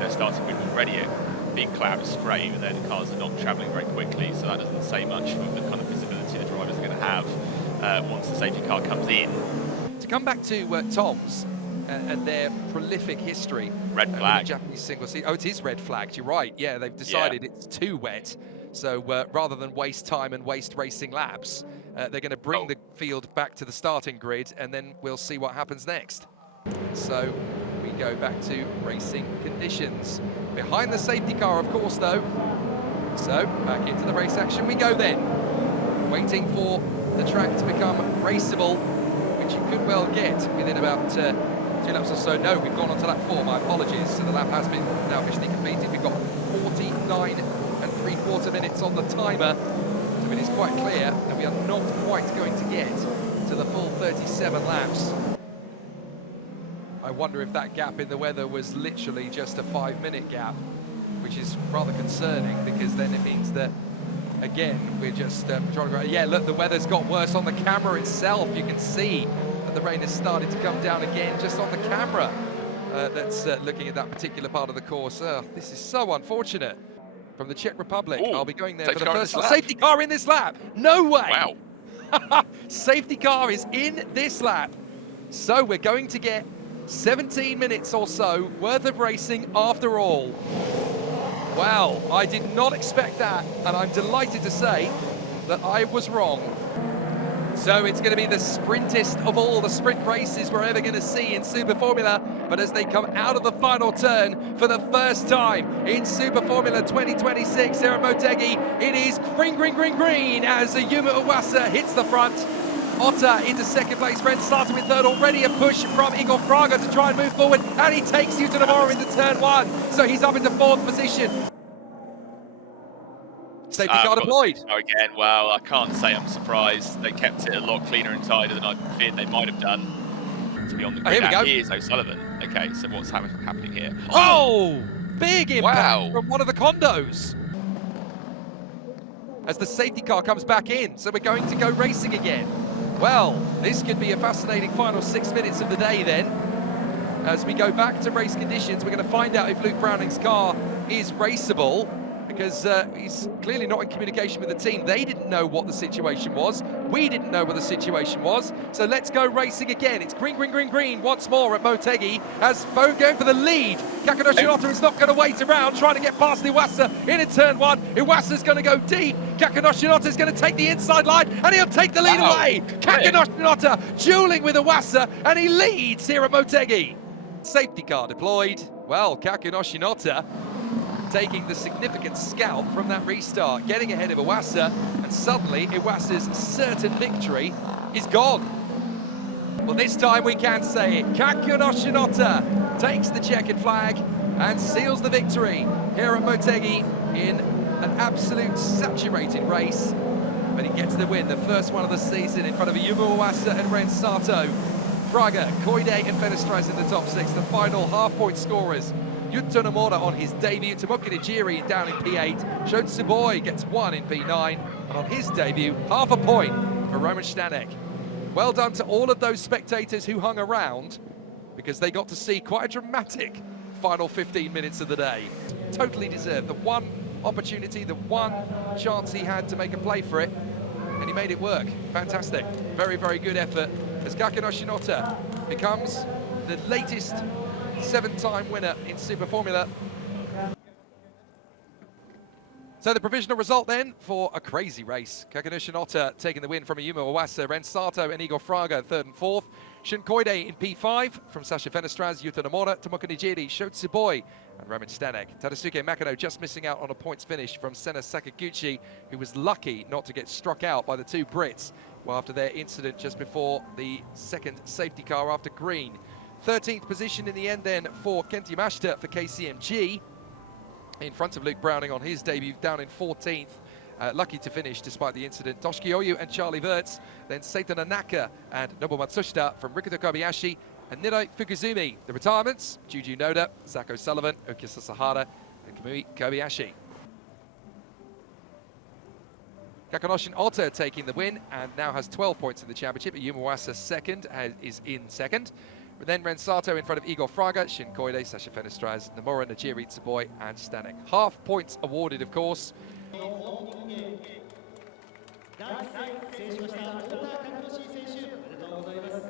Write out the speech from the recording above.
they're starting with already a big cloud of spray, and then the cars are not travelling very quickly, so that doesn't say much for the kind of visibility the drivers are going to have once the safety car comes in. To come back to Tom's and their prolific history. Red flag. Japanese single seat. Oh, it is red flagged, you're right. Yeah, they've decided it's too wet. So rather than waste time and waste racing laps, they're going to bring the field back to the starting grid, and then we'll see what happens next. So we go back to racing conditions. Behind the safety car, of course, though. So back into the race action we go then. Waiting for the track to become raceable, which you could well get within about 2 laps or so. No, we've gone on to lap 4, my apologies. So the lap has been now officially completed. We've got 49 3/4 minutes on the timer. So it is quite clear that we are not quite going to get to the full 37 laps. I wonder if that gap in the weather was literally just a 5-minute gap, which is rather concerning, because then it means that, again, we're just trying to go. Yeah, look, the weather's got worse on the camera itself. You can see that the rain has started to come down again just on the camera that's looking at that particular part of the course. This is so unfortunate. From the Czech Republic, I'll be going there for the first time. Safety car in this lap. No way. Wow. Safety car is in this lap. So we're going to get 17 minutes or so worth of racing after all. Wow, I did not expect that, and I'm delighted to say that I was wrong. So it's going to be the sprintest of all the sprint races we're ever going to see in Super Formula. But as they come out of the final turn for the first time in Super Formula 2026 here at Motegi, it is green, green, green, green as Yuma Iwasa hits the front. Otta into second place, Ren starting with third, already a push from Igor Fraga to try and move forward, and he takes Yuta Nomura into turn 1, so he's up into 4th position. Safety car deployed. Again, well, I can't say I'm surprised. They kept it a lot cleaner and tighter than I feared they might have done. To be on the grid. Here we go. Here's O'Sullivan. Okay, so what's happening here? Oh! Big impact from one of the condos. As the safety car comes back in, so we're going to go racing again. Well, this could be a fascinating final 6 minutes of the day then. As we go back to race conditions, we're going to find out if Luke Browning's car is raceable, because he's clearly not in communication with the team. They didn't know what the situation was. We didn't know what the situation was. So let's go racing again. It's green, green, green, green once more at Motegi as Fone going for the lead. Kakunoshi Otta is not going to wait around, trying to get past Iwasa in turn 1. Iwasa's going to go deep. Kakunoshi Otta is going to take the inside line, and he'll take the lead away. Kakunoshi Otta dueling with Iwasa, and he leads here at Motegi. Safety car deployed. Well, Kakunoshi Otta taking the significant scalp from that restart, getting ahead of Iwasa, and suddenly Iwasa's certain victory is gone. Well, this time we can say it. Kakunoshi Otta takes the checkered flag and seals the victory here at Motegi in an absolute saturated race. But he gets the win, the first one of the season, in front of Yuma Iwasa and Ren Sato. Fraga, Koide and Fenestrez in the top 6, the final half-point scorers. Yuta Nomura on his debut, Tomoki Nijiri down in P8, Shota Tsuboi gets 1 in P9, and on his debut, half a point for Roman Stanek. Well done to all of those spectators who hung around, because they got to see quite a dramatic final 15 minutes of the day. Totally deserved. The one opportunity, the one chance he had to make a play for it, and he made it work. Fantastic. Very, very good effort as Kakunoshi Otta becomes the latest 7-time winner in Super Formula. So the provisional result then for a crazy race. Kakunoshi Otta taking the win from Yuma Iwasa, Ren Sato and Igor Fraga 3rd and 4th. Shun Koide in P5 from Sasha Fenestrez, Yuta Nomura, Tomoki Nijiri, Shota Tsuboi and Roman Stanek. Tadasuke Makino just missing out on a points finish from Senna Sakaguchi, who was lucky not to get struck out by the 2 Brits well after their incident just before the second safety car after green. 13th position in the end then for Kenti Mashita for KCMG, in front of Luke Browning on his debut, down in 14th. Lucky to finish despite the incident. Toshiki Oyu and Charlie Wirtz, then Seita Nanaka and Nobu Matsushita from Rikuto Kobayashi and Niroi Fukuzumi. The retirements, Juju Noda, Zach O'Sullivan, Ukisa Sahara and Kamui Kobayashi. Kakunoshi Otta taking the win and now has 12 points in the championship. Yuma Iwasa second, is in second. Then Rensato in front of Igor Fraga, Shinkoide, Sasha Fenestraz, Nomura, Najiri, Tsuboy, and Stanek. Half points awarded, of course. 第3戦制しました太田和義選手、おめでとうございます。